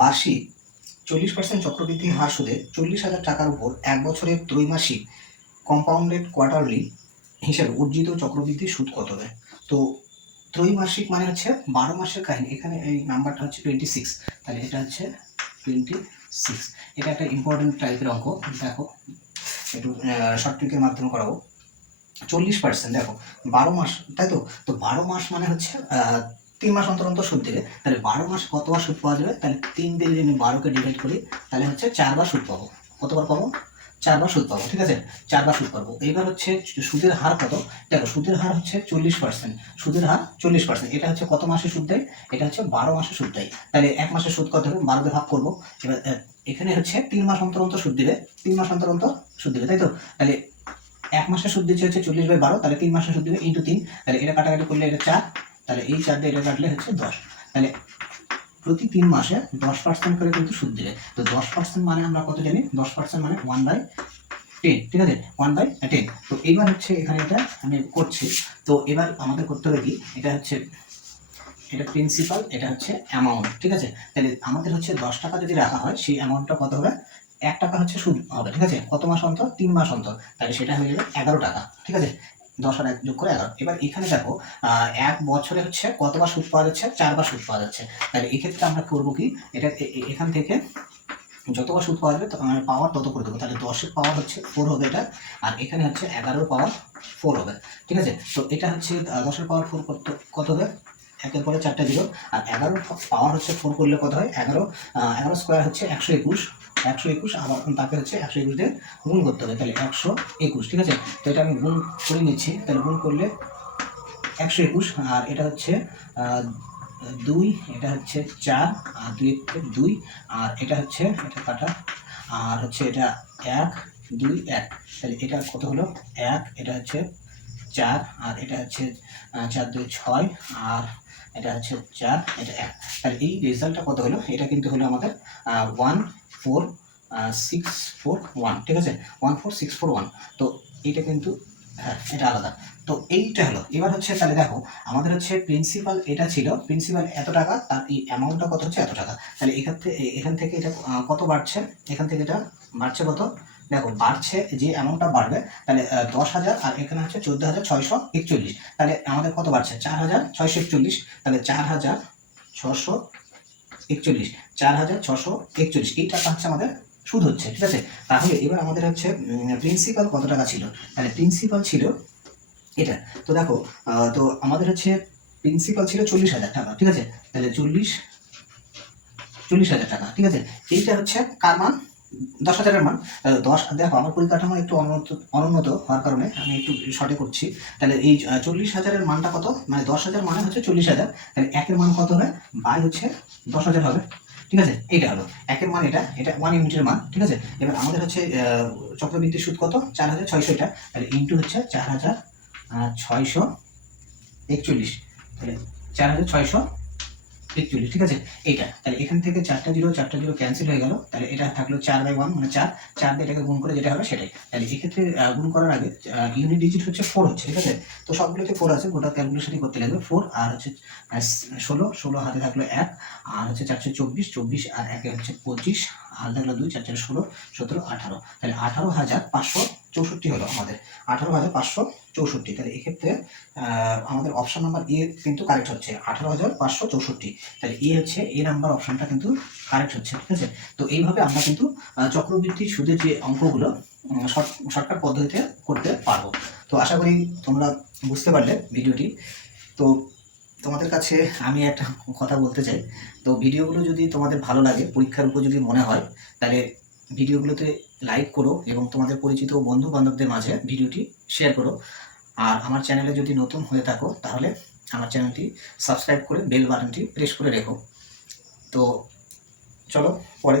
বার্ষিক 40% চক্রবৃদ্ধি হার সুদে 40,000 টাকার উপর 1 বছরের ত্রৈমাসিক কম্পাউন্ডেড কোয়ার্টারলি হিসেবে অর্জিত চক্রবৃদ্ধি সুদ কত হবে? তো ত্রৈমাসিক মানে হচ্ছে 12 মাসের কাহিনী। এখানে এই নাম্বারটা হচ্ছে 26, তাহলে এটা হচ্ছে 26। এটা একটা ইম্পর্টেন্ট টাইপের অঙ্ক। দেখো একটু শর্ট ট্রিকের মাধ্যমে করাবো। 40% দেখো 12 মাস, তাই তো? তো 12 মাস মানে হচ্ছে 3 মাস অন্তর অন্তর সুদ দেবে। তাহলে 12 মাস কতবার সুদ পাওয়া যাবে? তাহলে 3 দিয়ে যদি আমি 12কে ডিভাইড করি তাহলে হচ্ছে 4 বার সুদ পাবো। কতবার পাবো? 4 বার সুদ পাবো, ঠিক আছে? 4 বার সুদ পাবো। এইবার হচ্ছে সুদের হার কত? দেখো সুদের হার হচ্ছে 40%। সুদের হার 40%। এটা হচ্ছে কত মাসে সুদ দেয়? এটা হচ্ছে 12 মাসে সুদ দেয়। তাহলে এক মাসের সুদ কত হবে? 12 দিয়ে ভাগ করবো। এবার এখানে হচ্ছে 3 মাস অন্তর অন্তর সুদ দিবে। 3 মাস অন্তর অন্তর সুদ দিবে, তাই তো? তাহলে এক মাসের সুদ দিচ্ছে হচ্ছে 40/12, তাহলে 3 মাসের সুদ দিবে ইন্টু 3। তাহলে এটা কাটাকাটি করলে এটা 4, তাহলে এই 4 দিয়ে এটা কাটলে হচ্ছে 10। তাহলে প্রতি 3 মাসে 10% করে কিন্তু সুদ দিবে। তো 10% মানে আমরা কত জানি? 10% মানে 1/10, ঠিক আছে? 1/10। তো এইবার হচ্ছে এখানে এটা আমি করছি। তো এবার আমাদের করতে হবে কি, এটা হচ্ছে এটা প্রিন্সিপাল, এটা হচ্ছে অ্যামাউন্ট, ঠিক আছে? তাহলে আমাদের হচ্ছে 10 টাকা যদি রাখা হয়, সেই অ্যামাউন্টটা কত হবে? 1 টাকা হচ্ছে সুদ হবে, ঠিক আছে? কত মাস অন্তর? 3 মাস অন্তর। তাহলে সেটা হয়ে যাবে 11 টাকা, ঠিক আছে? 10 আর 1 যোগ করে 11। এবার এখানে দেখো 1 বছরে হচ্ছে কতবার সুদ পাওয়া যাচ্ছে? 4 বার সুদ পাওয়া যাচ্ছে। তাহলে এক্ষেত্রে আমরা করবো কি, এটা এখান থেকে যতবার সুদ পাওয়া যাবে পাওয়ার তত করে দেবো। তাহলে 10-এর পাওয়ার হচ্ছে 4 হবে এটা, আর এখানে হচ্ছে 11-এর পাওয়ার 4 হবে, ঠিক আছে? তো এটা হচ্ছে 10-এর পাওয়ার 4 কত হবে? 1-এর পরে 4টা 0, আর 11-এর পাওয়ার হচ্ছে 4 করলে কত হয়? 11 স্কোয়ার হচ্ছে 121। 121 আবার তাকে হচ্ছে 121 দিয়ে গুণ করতে হবে, তাহলে 121, ঠিক আছে? তো এটা আমি গুণ করে নিচ্ছি। তাহলে গুণ করলে 121, আর এটা হচ্ছে 2, এটা হচ্ছে 4, আর 2, আর এটা হচ্ছে এটা কাটা, আর হচ্ছে এটা 1, 2, 1। তাহলে এটা কত হলো? 1, এটা হচ্ছে 4, আর এটা হচ্ছে 4, 2, 6, আর এটা হচ্ছে 4, এটা 1। তাহলে এই রেজাল্টটা কত হলো? এটা কিন্তু হলো আমাদের 14641, ঠিক আছে? 14641। তো এইটা কিন্তু, হ্যাঁ এটা আলাদা। তো এইটা হলো। এবার হচ্ছে তাহলে দেখো আমাদের হচ্ছে প্রিন্সিপাল এটা ছিল, প্রিন্সিপাল এত টাকা, তার এই অ্যামাউন্টটা কত হচ্ছে? এত টাকা। তাহলে এখান থেকে এটা কত বাড়ছে? এখান থেকে এটা বাড়ছে কত? দেখো বাড়ছে, যে অ্যামাউন্টটা বাড়বে, তাহলে 10,000, আর এখানে হচ্ছে 14,641। তাহলে আমাদের কত বাড়ছে? 4,641। তাহলে 4,641, 4,641 এই টাকা হচ্ছে আমাদের সুদ হচ্ছে, ঠিক আছে? তাহলে এবার আমাদের হচ্ছে প্রিন্সিপাল কত টাকা ছিল? তাহলে প্রিন্সিপাল ছিল এটা। তো দেখো তো আমাদের হচ্ছে প্রিন্সিপাল ছিল 40,000 টাকা, ঠিক আছে? তাহলে 40,000 টাকা, ঠিক আছে? এইটা হচ্ছে কার মান? 10,000-এর মান। 10, দেখো আমার পরিকাঠামো একটু অনুন্নত হওয়ার কারণে আমি একটু শর্টে করছি। তাহলে এই 40,000-এর মানটা কত? মানে 10,000 মানে হচ্ছে 40,000। তাহলে 1-এর মান কত হবে? বাই হচ্ছে 10,000 হবে, ঠিক আছে? এইটা হলো 1-এর মান, এটা 1 ইউনিটের মান, ঠিক আছে? এবার আমাদের হচ্ছে চক্রবৃদ্ধি সুদ কত? 4,600 এটা। তাহলে ইন্টু হচ্ছে 4,641। তাহলে 4,641, ঠিক আছে? এইটা তাহলে এখান থেকে 4টা 0 ক্যান্সেল হয়ে গেল। তাহলে এটা থাকলো 4/1, মানে 4 দিয়ে এটাকে গুণ করে যেটা হবে সেটাই। তাহলে এক্ষেত্রে গুণ করার আগে ইউনিট ডিজিট হচ্ছে 4 হচ্ছে, ঠিক আছে? তো সবগুলোতে 4 আছে, গোটা ক্যালকুলেশনই করতে লাগবে 4, আর হচ্ছে 16 হাতে থাকলো 1, আর হচ্ছে 424, আর 1 হচ্ছে 25, আর থাকলো 2, 4 16, 17, 18। তাহলে 18,564 হলো আমাদের, 18,564। তাহলে এক্ষেত্রে আমাদের অপশন নাম্বার এ কিন্তু কারেক্ট হচ্ছে, 18,564। তাহলে এ হচ্ছে এ নাম্বার অপশনটা কিন্তু কারেক্ট হচ্ছে, ঠিক আছে? তো এইভাবে আমরা কিন্তু চক্রবৃদ্ধি সুদের যে অঙ্কগুলো শর্টকাট পদ্ধতিতে করতে পারবো। তো আশা করি তোমরা বুঝতে পারলে ভিডিওটি। তো তোমাদের কাছে আমি একটা কথা বলতে চাই। তো ভিডিওগুলো যদি তোমাদের ভালো লাগে, পরীক্ষার উপযোগী মনে হয়, তাহলে ভিডিওগুলোতে লাইক করো এবং তোমাদের পরিচিত বন্ধু বান্ধবদের মাঝে ভিডিওটি শেয়ার করো। আর আমার চ্যানেলে যদি নতুন হয়ে থাকো তাহলে আমার চ্যানেলটি সাবস্ক্রাইব করে বেল বাটনটি প্রেস করে রেখো। তো চলো পরে